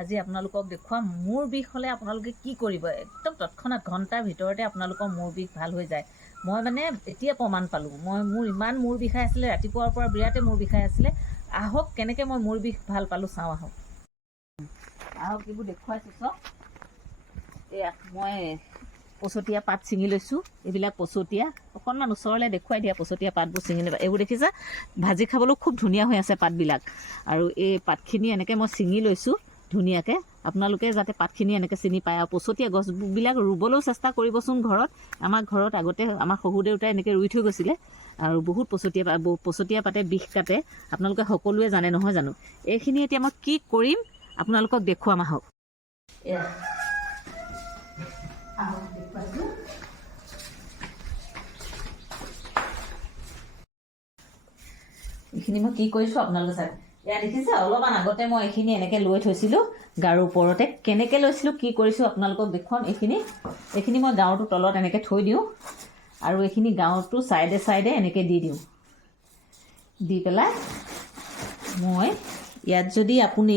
আজি আপোনালোকক দেখুৱাম মূৰ বিষ হ'লে আপোনালোকে কি কৰিব। একদম তৎক্ষণাত ঘণ্টাৰ ভিতৰতে আপোনালোকৰ মূৰ বিষ ভাল হৈ যায়। মই মানে এতিয়া প্ৰমাণ পালোঁ। মোৰ ইমান মূৰ বিষাই আছিলে, ৰাতিপুৱাৰ পৰা বিৰাটেই মূৰ বিষাই আছিলে। আহক কেনেকৈ মই মূৰ বিষ ভাল পালোঁ চাওঁ আহক। এইবোৰ দেখুৱাইছোঁ চব। এয়া মই পচতীয়া পাত ছিঙি লৈছোঁ। এইবিলাক পচতীয়া, অকণমান ওচৰলৈ দেখুৱাই দিয়া পচতীয়া পাতবোৰ ছিঙি ল'বা। এইবোৰ দেখিছা ভাজি খাবলৈও খুব ধুনীয়া হৈ আছে পাতবিলাক। আৰু এই পাতখিনি এনেকৈ মই ছিঙি লৈছোঁ ধুনীয়াকৈ। আপোনালোকে যাতে পাতখিনি এনেকৈ চিনি পায়। আৰু পচতীয়া গছবিলাক ৰুবলৈও চেষ্টা কৰিবচোন ঘৰত। আমাৰ ঘৰত আগতে আমাৰ শহুৰ দেউতাই এনেকৈ ৰুই থৈ গৈছিলে। আৰু বহুত পচতীয়া পাতে বিষ কাটে, আপোনালোকে সকলোৱে জানে নহয় জানো। এইখিনি এতিয়া মই কি কৰিম আপোনালোকক দেখুৱাম আহক। এয়া এইখিনি মই কি কৰিছোঁ আপোনালোকে চাওক। এয়া দেখিছে অলপমান আগতে মই এইখিনি এনেকৈ লৈ থৈছিলোঁ গাৰুৰ ওপৰতে। কেনেকৈ লৈছিলোঁ কি কৰিছোঁ আপোনালোকক দেখুৱাম। এইখিনি মই গাৰুটোৰ তলত এনেকৈ থৈ দিওঁ আৰু এইখিনি গাৰুটোৰ ছাইডে ছাইডে এনেকৈ দি দিওঁ। দি পেলাই মই ইয়াত যদি আপুনি